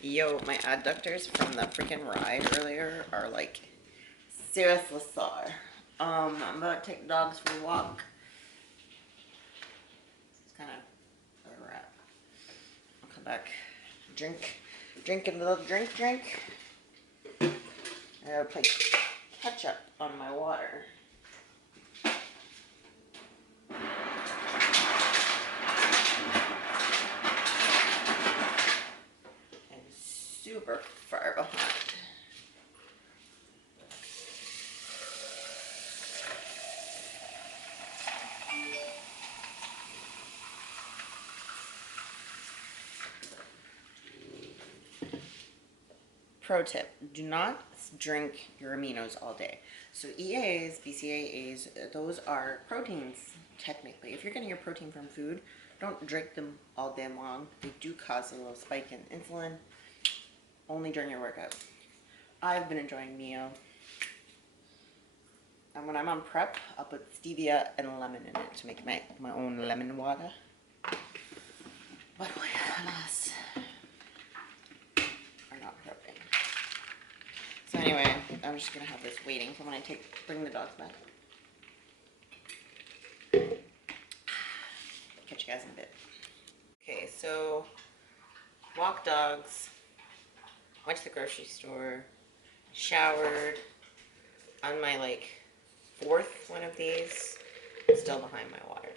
Yo, my adductors from the freaking ride earlier are like seriously sore. I'm about to take the dogs for a walk. It's kind of a wrap. I'll come back, drink a little drink. I gotta put ketchup on my water. Super far behind. Pro tip, do not drink your aminos all day. So EAAs, BCAAs, those are proteins technically. If you're getting your protein from food, don't drink them all day long. They do cause a little spike in insulin. Only during your workout. I've been enjoying Mio. And when I'm on prep, I'll put stevia and lemon in it to make my own lemon water. But alas, are not prepping. So anyway, I'm just gonna have this waiting for when I bring the dogs back. Catch you guys in a bit. Okay, so walk dogs. Went to the grocery store, showered, on my like 4th one of these, still behind my water.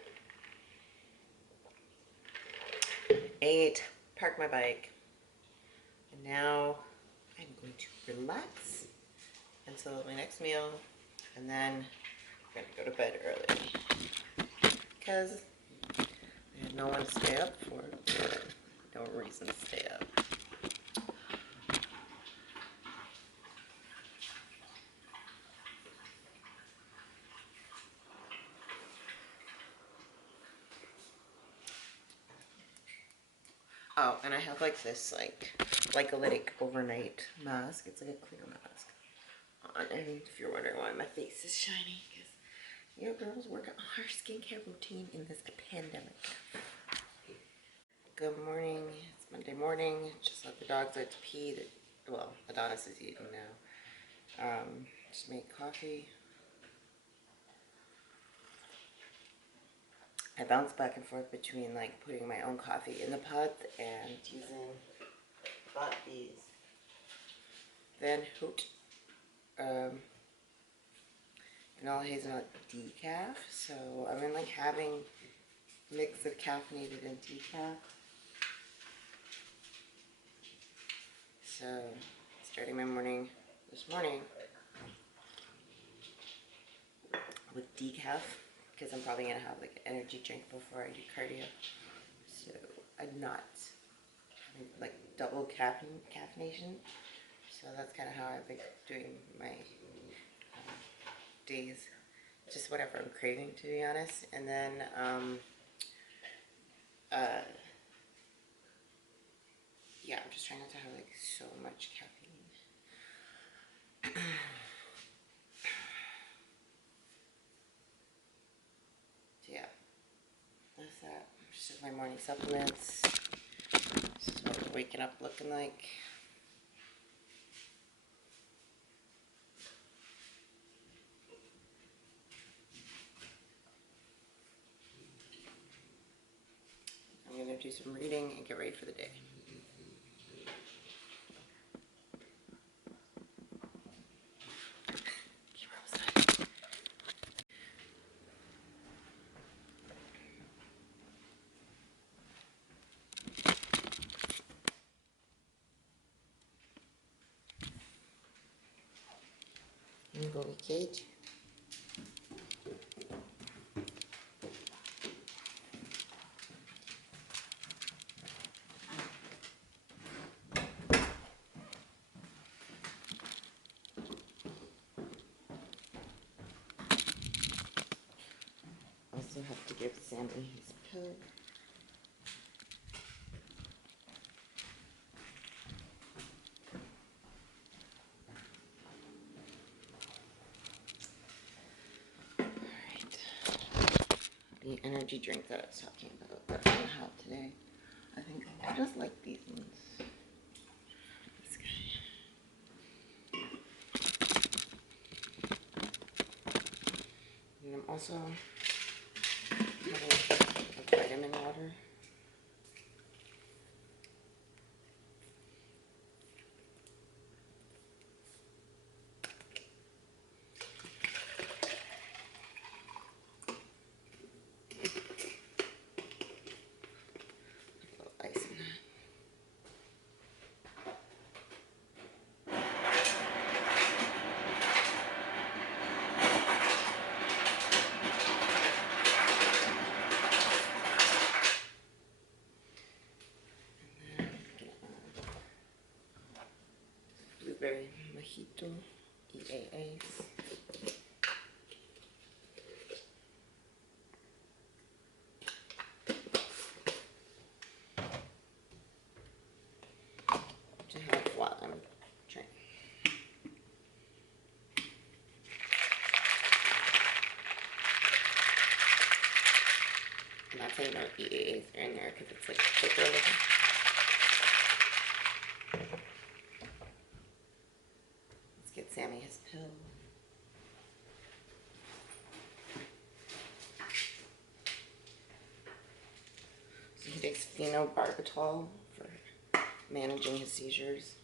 Ate, parked my bike, and now I'm going to relax until my next meal, and then I'm going to go to bed early. Because I had no one to stay up for, no reason to stay up. Oh, and I have like this like glycolytic overnight mask. It's like a clear mask on. And if you're wondering why my face is shiny, because you know, girls work on our skincare routine in this pandemic. Good morning. It's Monday morning. Just let the dogs out to pee. Well, Adonis is eating now. Just made coffee. I bounce back and forth between like putting my own coffee in the pot and using these Van Hout vanilla hazelnut decaf. So I've been like having a mix of caffeinated and decaf. So starting my morning this morning with decaf, because I'm probably going to have like an energy drink before I do cardio. So I'm not having like double caffeination. So that's kind of how I've been doing my days. Just whatever I'm craving, to be honest. And then, yeah, I'm just trying not to have like so much caffeine. So yeah, that's that. Just my morning supplements. This is what we're waking up looking like. I'm going to do some reading and get ready for the day. Go with Cage. Also have to give Sammy his pillow. The energy drink that I was talking about that I have today. I think I just like these ones. also having a vitamin water. Blueberry mojito, EAAs. To have while I'm trying. And that's how you know EAAs are in there, because it's like thicker looking. Get Sammy his pill. So he takes phenobarbital for managing his seizures.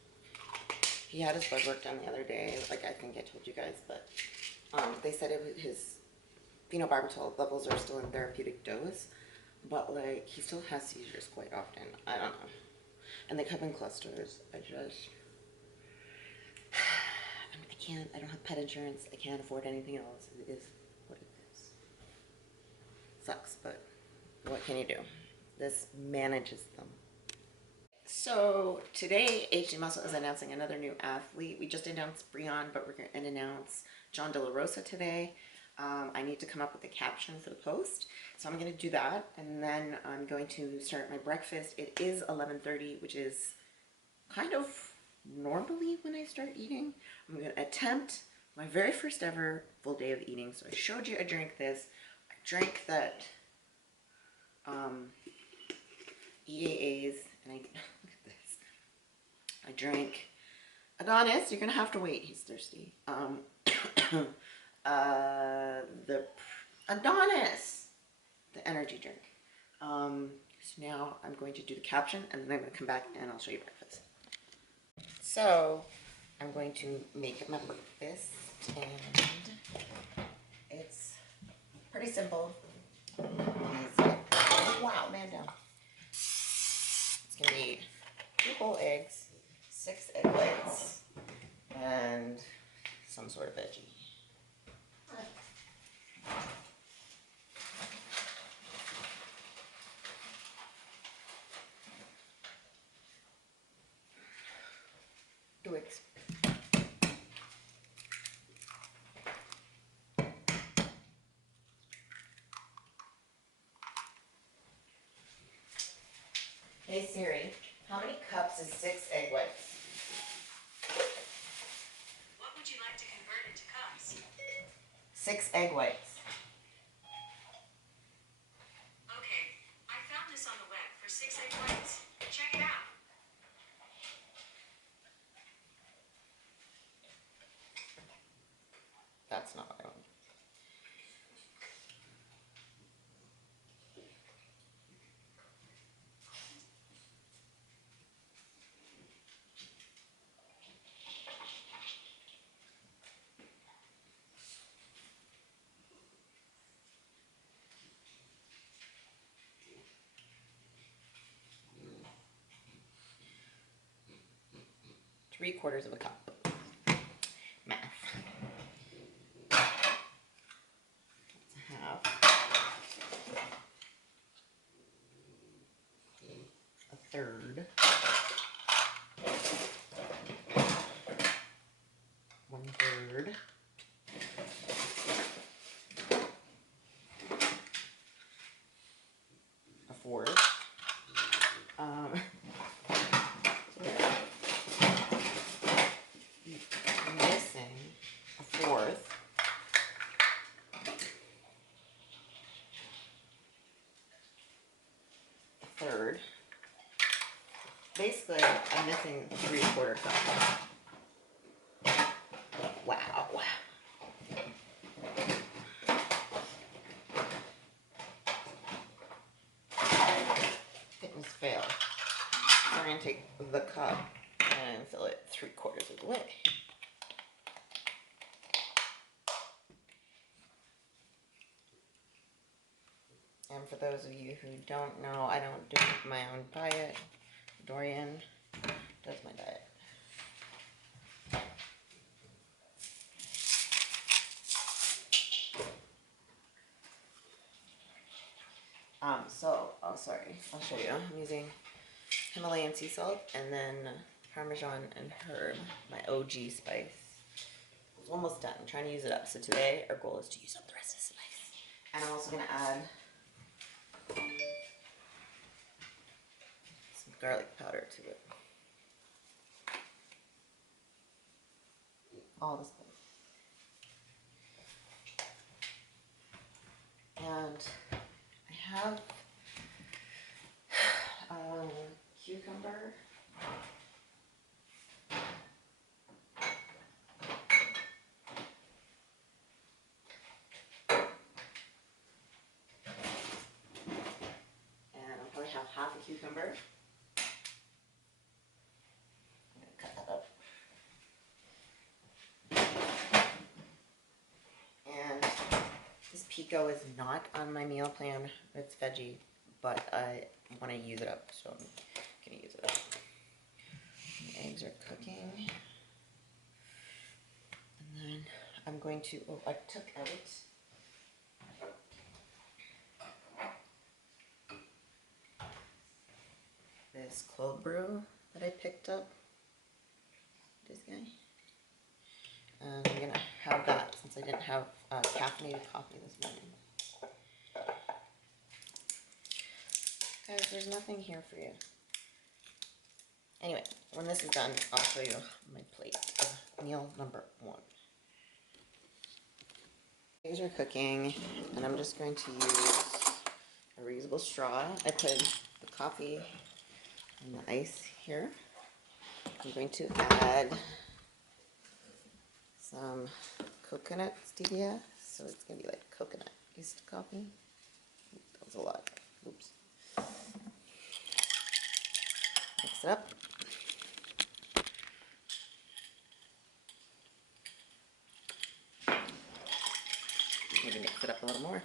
He had his blood work done the other day, like I think I told you guys, but they said his phenobarbital levels are still in therapeutic dose, but like he still has seizures quite often. I don't know. And they come in clusters. I don't have pet insurance. I can't afford anything else. It is what it is. Sucks, but what can you do? This manages them. So today, HD Muscle is announcing another new athlete. We just announced Breon, but we're going to announce John De La Rosa today. I need to come up with a caption for the post, so I'm going to do that, and then I'm going to start my breakfast. It is 11:30, which is kind of normally when I start eating. I'm going to attempt my very first ever full day of eating. So I showed you I drank this. I drank that EAAs, and look at this. I drank Adonis. You're going to have to wait. He's thirsty. The Adonis, the energy drink. So now I'm going to do the caption, and then I'm going to come back and I'll show you breakfast. So I'm going to make my breakfast, and it's pretty simple. Wow, man down. It's going to be 2 whole eggs, 6 egg whites, and some sort of veggie. Do it. Hey Siri, how many cups is 6 egg whites? What would you like to convert into cups? 6 egg whites. Okay, I found this on the web for 6 egg whites. Check it out. That's not what I want. Three-quarters of a cup. Math. That's a half. A third. 1/3. A fourth. Missing a fourth. A third. Basically, I'm missing 3/4 cup. Wow. fail. So we're going to take the cup and fill it 3/4 of the way. And for those of you who don't know, I don't do my own diet. Dorian does my diet. Oh sorry, I'll show you. I'm using Himalayan sea salt and then Parmesan and herb, my OG spice. It's almost done. I'm trying to use it up. So today our goal is to use up the rest of the spice. And I'm also going to add some garlic powder to it. All the spice. And I have cucumber. And I'll probably have half a cucumber. I'm going to cut that up. And this pico is not on my meal plan. It's veggie, but I want to use it up, so I'm going to use it up. The eggs are cooking. And then I'm going to, I took out this cold brew that I picked up. This guy. And I'm going to have that since I didn't have caffeinated coffee this morning. Guys, there's nothing here for you. Anyway, when this is done, I'll show you my plate of meal number 1. Eggs are cooking, and I'm just going to use a reusable straw. I put the coffee and the ice here. I'm going to add some coconut stevia, so it's going to be like coconut iced coffee. That was a lot. Oops. Mix it up. Maybe mix it up a little more.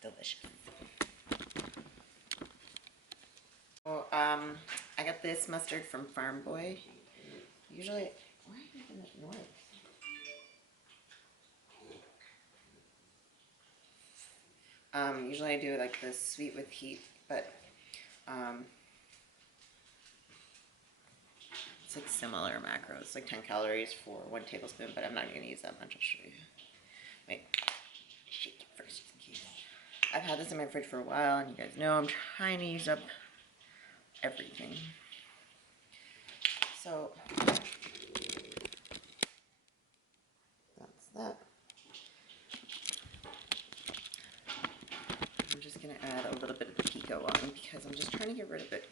Delicious. Oh, I got this mustard from Farm Boy. Usually, why are you making that noise? Usually I do like the sweet with heat, but it's like similar macros, like 10 calories for 1 tablespoon, but I'm not going to use that much. I'll show you. Wait, shake it first just in case. I've had this in my fridge for a while, and you guys know I'm trying to use up everything. So that's that. I'm just going to add a little bit of the pico on because I'm just trying to get rid of it.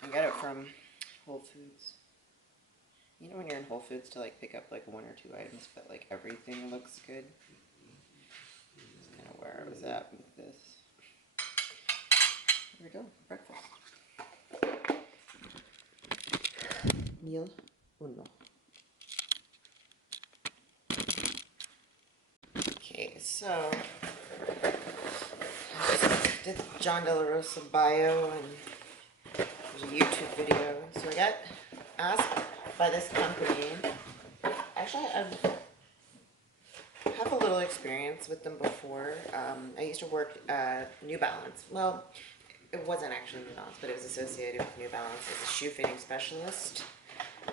I got it from Whole Foods. You know when you're in Whole Foods to like pick up like 1 or 2 items, but like everything looks good? That's kind of where I was at with this. There we go, breakfast. Meal uno. Okay, so I just did John De La Rosa bio and there's a YouTube video. So I got asked by this company. Actually, I have a little experience with them before. I used to work at New Balance. Well, it wasn't actually New Balance, but it was associated with New Balance as a shoe fitting specialist.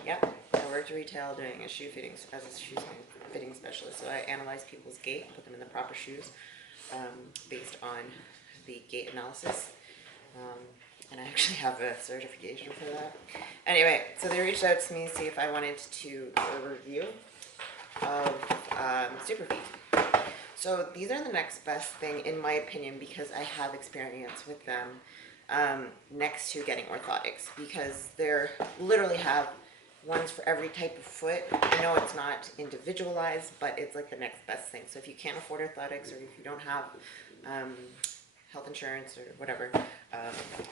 Yep, I worked retail doing a shoe fitting specialist. So I analyzed people's gait, put them in the proper shoes based on the gait analysis. And I actually have a certification for that. Anyway, so they reached out to me to see if I wanted to do a review of Superfeet. So these are the next best thing in my opinion because I have experience with them next to getting orthotics because they're literally have ones for every type of foot. I know it's not individualized, but it's like the next best thing. So if you can't afford athletics, or if you don't have health insurance or whatever,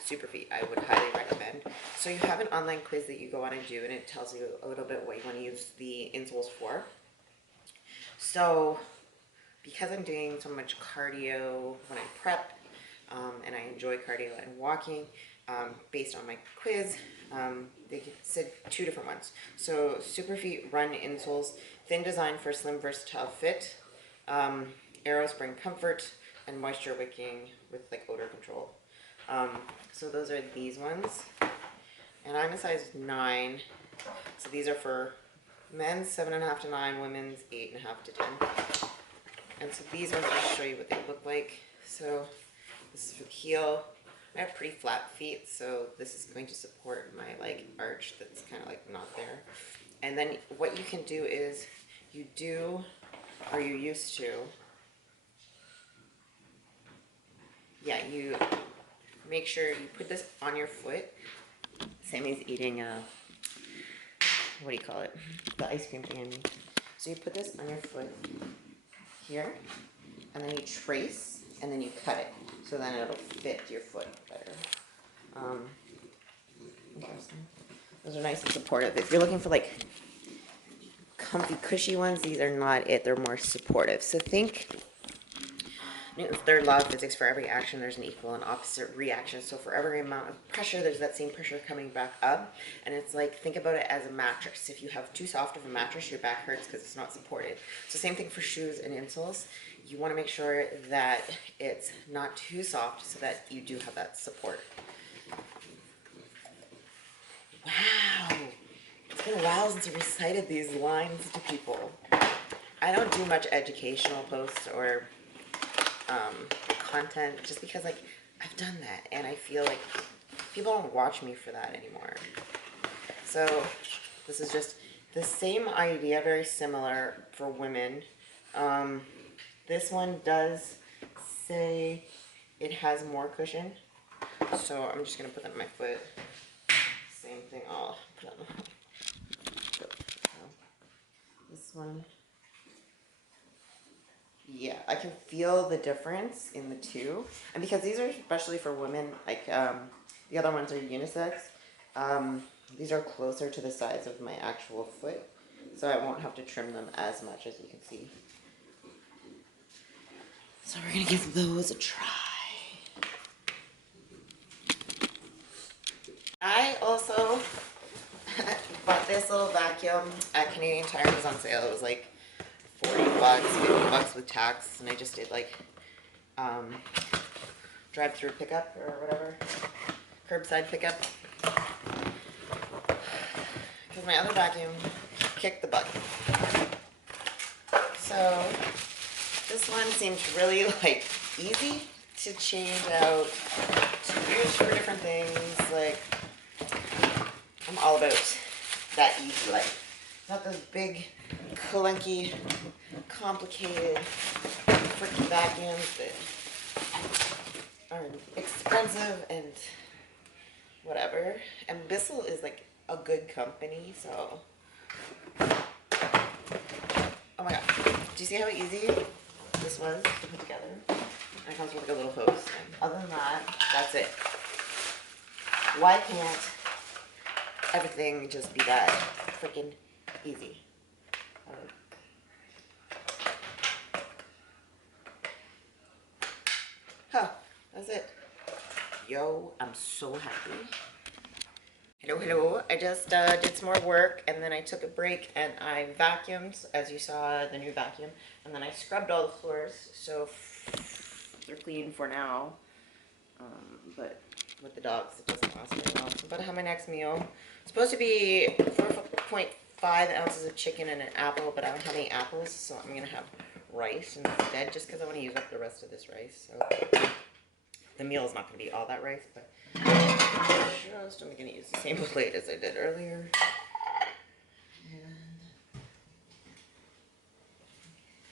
Superfeet I would highly recommend. So you have an online quiz that you go on and do, and it tells you a little bit what you want to use the insoles for. So because I'm doing so much cardio when I prep, and I enjoy cardio and walking, based on my quiz, they said 2 different ones. So Superfeet Run insoles, thin design for slim versatile fit, Aero Spring comfort, and moisture wicking with like odor control. So those are these ones, and I'm a size 9, so these are for men's 7.5 to 9, women's 8.5 to 10. And so these ones, I'll show you what they look like. So this is for the heel. I have pretty flat feet, so this is going to support my like arch that's kind of like not there. And then what you can do is you used to, you make sure you put this on your foot. Sammy's eating what do you call it? The ice cream thing I mean. So you put this on your foot here, and then you trace, and then you cut it, so then it'll fit your foot better. Interesting. Those are nice and supportive. If you're looking for like comfy, cushy ones, these are not it. They're more supportive. So think Newton's third law of physics: for every action, there's an equal and opposite reaction. So for every amount of pressure, there's that same pressure coming back up. And it's like, think about it as a mattress. If you have too soft of a mattress, your back hurts because it's not supported. So same thing for shoes and insoles. You want to make sure that it's not too soft so that you do have that support. Wow. It's been a while since I recited these lines to people. I don't do much educational posts or content, just because like I've done that and I feel like people don't watch me for that anymore. So this is just the same idea, very similar for women. This one does say it has more cushion, so I'm just gonna put that on my foot. Same thing, I'll put on this one. Yeah, I can feel the difference in the two. And because these are especially for women, like the other ones are unisex, these are closer to the size of my actual foot, so I won't have to trim them as much, as you can see. So we're going to give those a try. I also bought this little vacuum at Canadian Tire. It was on sale. It was like 40 bucks, 50 bucks with tax, and I just did like drive-through pickup or whatever, curbside pickup, because my other vacuum kicked the bucket. So this one seems really like easy to change out, to use for different things. Like, I'm all about that easy life. Not those big, clunky, complicated freaking vacuums that are expensive and whatever. And Bissell is like a good company, so. Oh my god. Do you see how easy this was to put together? And it comes with like a little hose. And other than that, that's it. Why can't everything just be that freaking easy? Huh, that's it. Yo, I'm so happy. Hello, hello. I just did some more work, and then I took a break and I vacuumed, as you saw, the new vacuum, and then I scrubbed all the floors, so they're clean for now. But with the dogs, it doesn't last very long. I'm about to have my next meal. It's supposed to be 4.5 ounces of chicken and an apple, but I don't have any apples, so I'm gonna have rice instead, just because I want to use up the rest of this rice. So the meal is not going to be all that rice, but just I'm going to use the same plate as I did earlier.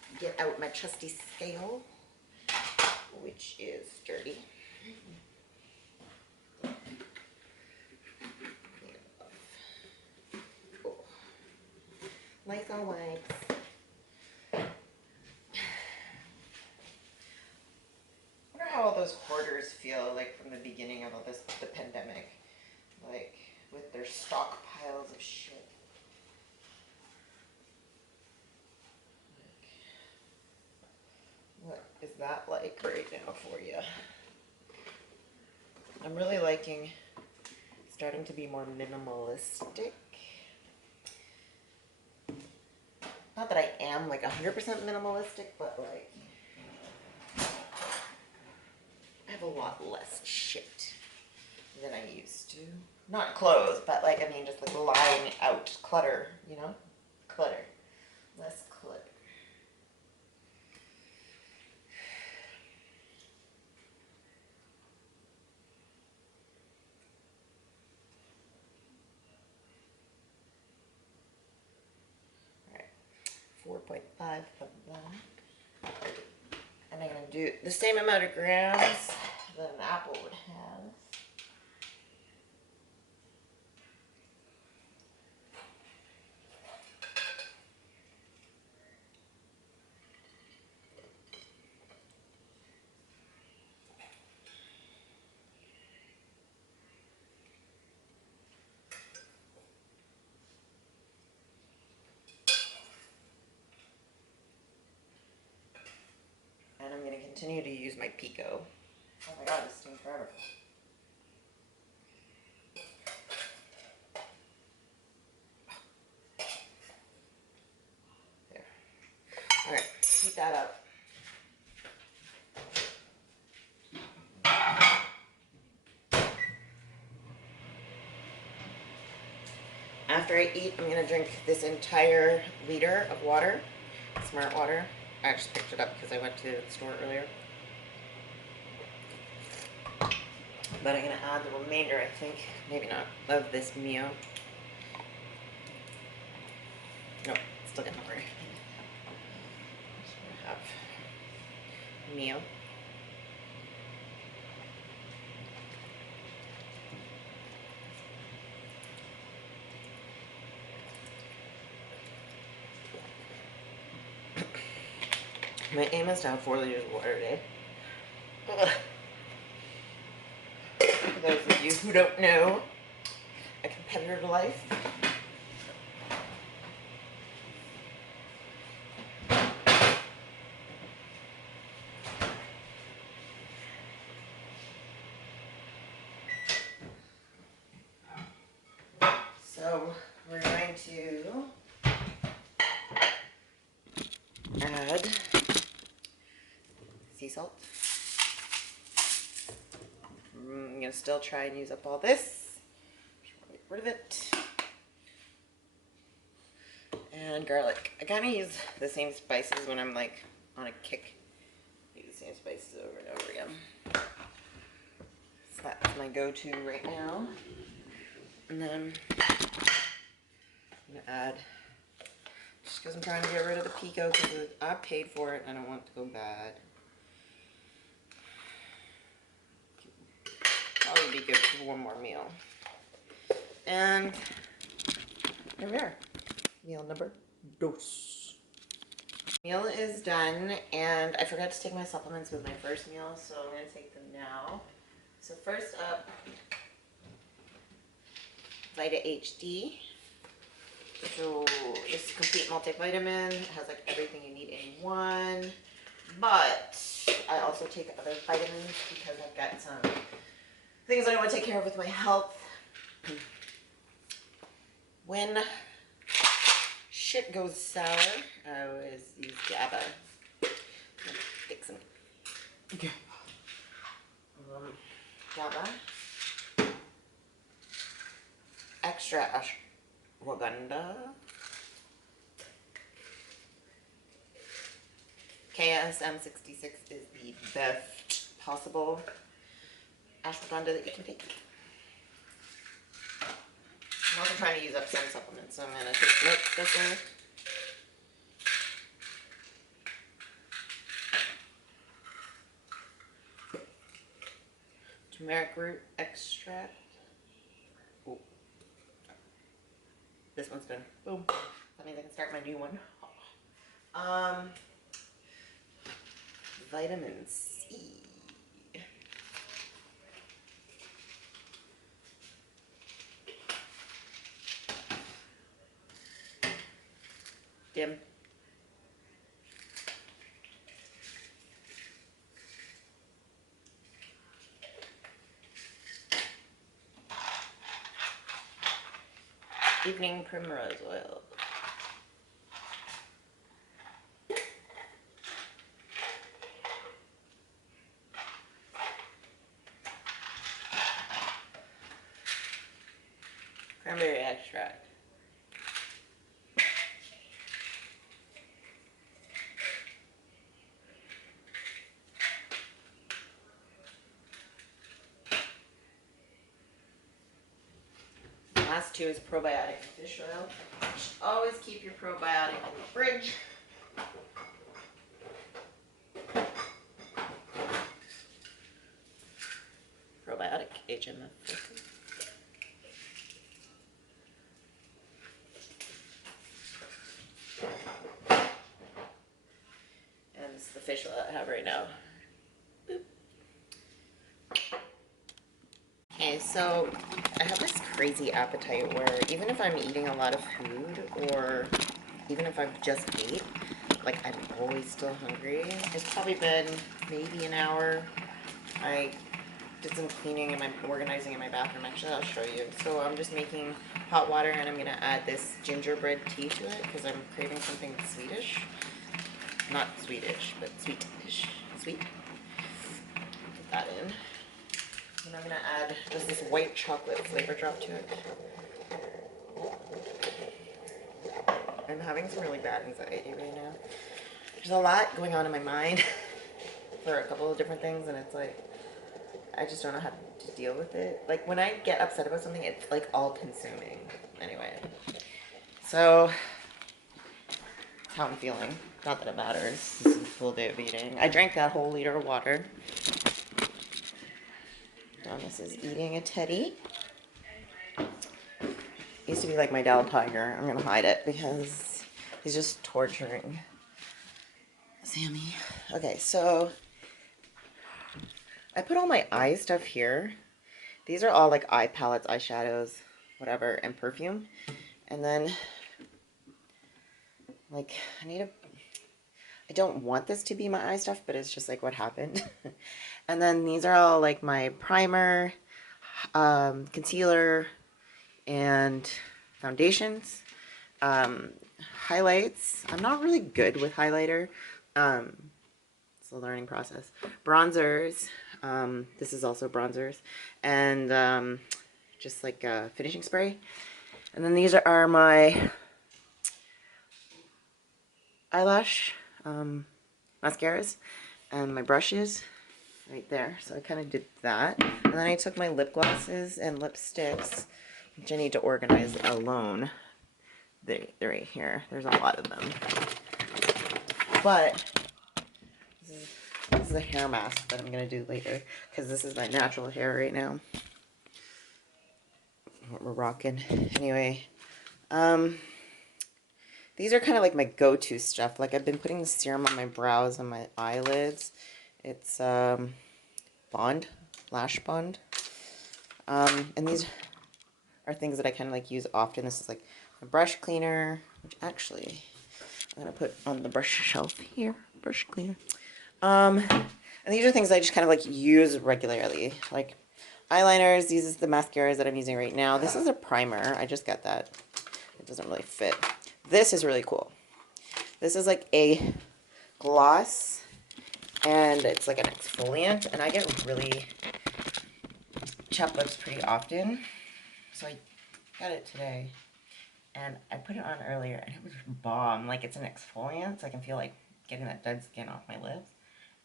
And get out my trusty scale, which is dirty. Oh, go wipes. I wonder how all those hoarders feel like from the beginning of all this, the pandemic, like with their stockpiles of shit. What is that like right now for you? I'm really liking starting to be more minimalistic. Not that I am like 100% minimalistic, but like I have a lot less shit than I used to. Not clothes, but like, I mean, just like lying out clutter, you know? Clutter. Less clutter. Alright, 4.5 of that. And I'm going to do the same amount of grams that an apple would have. And I'm going to continue to use my Pico. Oh my god, this stinks forever. There. Alright, heat that up. After I eat, I'm going to drink this entire liter of water, Smart Water. I just picked it up because I went to the store earlier. But I'm going to add the remainder, I think, maybe not, of this Mio. Nope, still got more. Just going to have Mio. My aim is to have 4 liters of water a day. Ugh. For those of you who don't know, a competitor to life. So we're going to add sea salt. I'm going to still try and use up all this. Get rid of it. And garlic. I kind of use the same spices when I'm like on a kick. Use the same spices over and over again. So that's my go-to right now. And then I'm going to add, just because I'm trying to get rid of the Pico because I paid for it and I don't want it to go bad. Probably be good for one more meal. And there we are. Meal number dos. Meal is done, and I forgot to take my supplements with my first meal, so I'm going to take them now. So first up, Vita HD. So this is a complete multivitamin. It has like everything you need in one. But I also take other vitamins because I've got some things I want to take care of with my health. When shit goes sour, I always use GABA. Take some GABA. Extra ashwagandha. KSM 66 is the best possible ashwagandha that you can take. I'm also trying to use up some supplements, so I'm going to take this one. Turmeric root extract. Ooh. This one's done. Boom. That means I can start my new one. Vitamin C. Dim. Evening primrose oil. Cranberry extract. Last two is probiotic fish oil. Always keep your probiotic in the fridge. Probiotic HMF. And this is the fish oil I have right now. Boop. Okay, so I have this crazy appetite where even if I'm eating a lot of food or even if I've just ate, like I'm always still hungry. It's probably been maybe an hour. I did some cleaning and organizing in my bathroom. Actually, I'll show you. So I'm just making hot water and I'm gonna add this gingerbread tea to it because I'm craving something Swedish. Not Swedish, but Swedish. Sweet. Put that in. And I'm gonna add just this white chocolate flavor drop to it. I'm having some really bad anxiety right now. There's a lot going on in my mind for a couple of different things, and it's like, I just don't know how to deal with it. Like, when I get upset about something, it's like all consuming. Anyway. So, that's how I'm feeling. Not that it matters. This is a full day of eating. I drank that whole liter of water. Thomas is eating a teddy. Used to be like my Dal Tiger. I'm gonna hide it because he's just torturing Sammy. Okay, so I put all my eye stuff here. These are all like eye palettes, eyeshadows, whatever, and perfume. And then, like, I don't want this to be my eye stuff, but it's just like what happened. And then these are all like my primer, concealer, and foundations. Highlights. I'm not really good with highlighter. It's a learning process. Bronzers. This is also bronzers. And just like a finishing spray. And then these are my eyelash mascaras and my brushes right there. So I kind of did that. And then I took my lip glosses and lipsticks, which I need to organize alone. They're right here. There's a lot of them. But this is a hair mask that I'm going to do later because this is my natural hair right now. What we're rocking. Anyway, these are kind of like my go-to stuff. Like I've been putting the serum on my brows and my eyelids. It's Bond, Lash Bond. And these are things that I kind of like use often. This is like a brush cleaner, which actually I'm gonna put on the brush shelf here. Brush cleaner. And these are things I just kind of like use regularly, like eyeliners. These is the mascaras that I'm using right now. This is a primer. I just got that. It doesn't really fit. This is really cool. This is like a gloss, and it's like an exfoliant, and I get really chapped lips pretty often, so I got it today, and I put it on earlier, and it was bomb. Like, it's an exfoliant, so I can feel like getting that dead skin off my lips,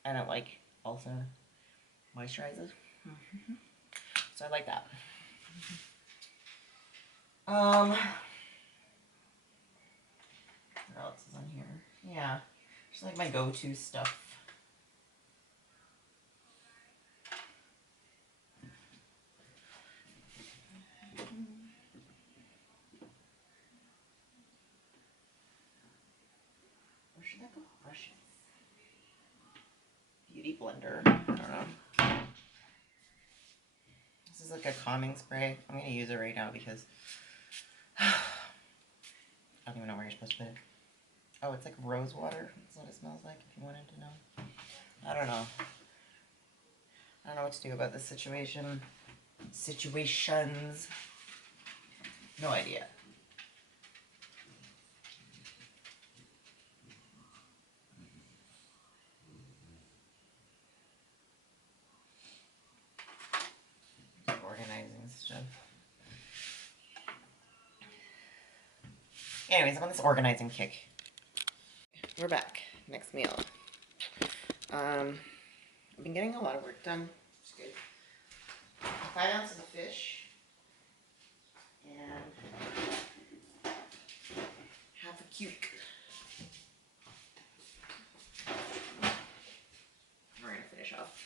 and it like also moisturizes. So I like that. What else is on here? Yeah, just like my go-to stuff. should that go? Brushes. Beauty blender. I don't know. This is like a calming spray. I'm gonna use it right now because I don't even know where you're supposed to put it. Oh, it's like rose water. That's what it smells like, if you wanted to know. I don't know. I don't know what to do about this situation. Situations. No idea. Organizing stuff. Anyways, I'm on this organizing kick. We're back. Next meal. I've been getting a lot of work done. It's good. 5 ounces of fish and half a cuke. We're gonna finish off.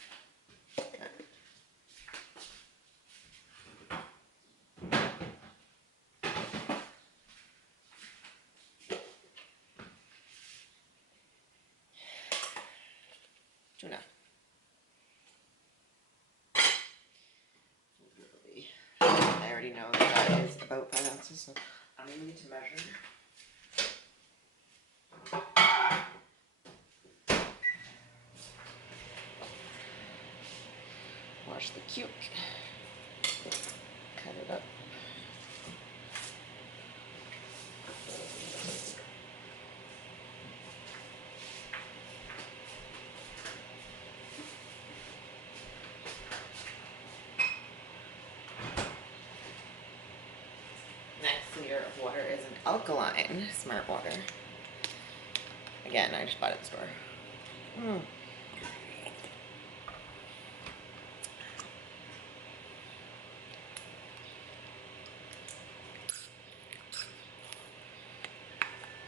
Tuna. I already know that is about 5 ounces, so I don't even need to measure. Wash the cuke. Cut it up. Next liter of water is an alkaline smart water. Again, I just bought it at the store.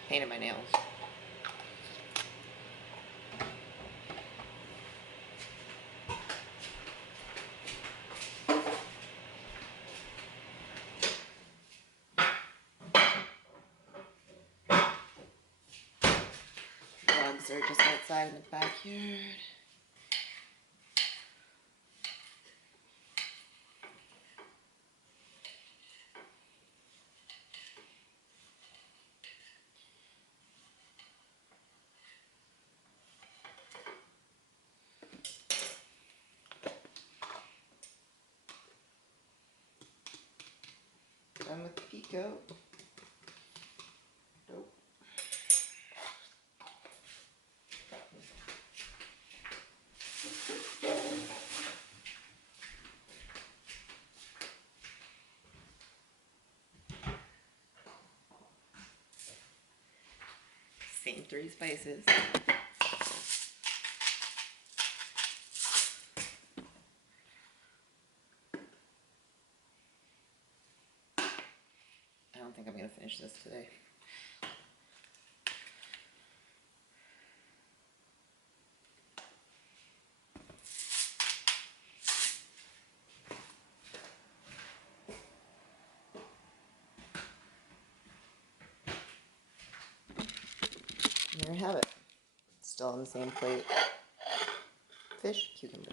Painted my nails. Dogs are just outside in the backyard. Done with the pico. Nope. Same 3 spices. I don't think I'm going to finish this today. There you have it. Still on the same plate. Fish, cucumber.